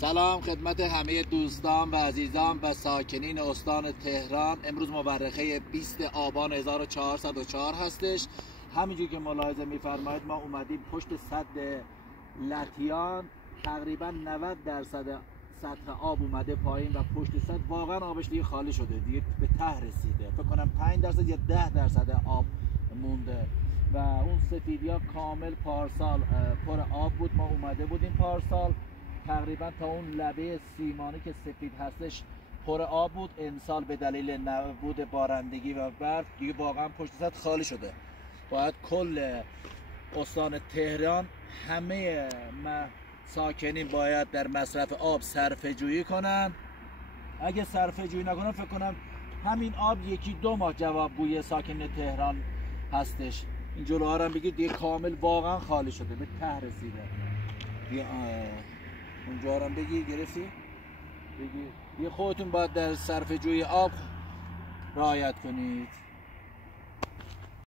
سلام خدمت همه دوستان و عزیزان و ساکنین استان تهران. امروز مورخه 20 آبان 1404 هستش. همینجور که ملاحظه میفرمایید ما اومدیم پشت سد لطیان. تقریبا 90% سطح آب اومده پایین و پشت سد واقعا آبش دیگه خالی شده، دیگه به ته رسیده. فکر کنم 5% یا 10% آب مونده و اون سفیدی ها کامل پارسال پر آب بود. ما اومده بودیم پارسال تقریبا تا اون لبه سیمانی که سفید هستش پر آب بود. امسال به دلیل نبود بارندگی و برف دیگه واقعا پشت سد خالی شده. باید کل استان تهران همه ساکنین باید در مصرف آب صرفه جویی کنن. اگه صرفه جویی نکنن فکر کنم همین آب 1-2 ماه جوابگوی ساکن تهران هستش. این جلوها رو هم بگید دیگه کامل واقعا خالی شده، به ته رسیده. اونجا رو هم بگیر گرفتی؟ بگیر. یه خودتون باید در صرفه جویی آب رعایت کنید.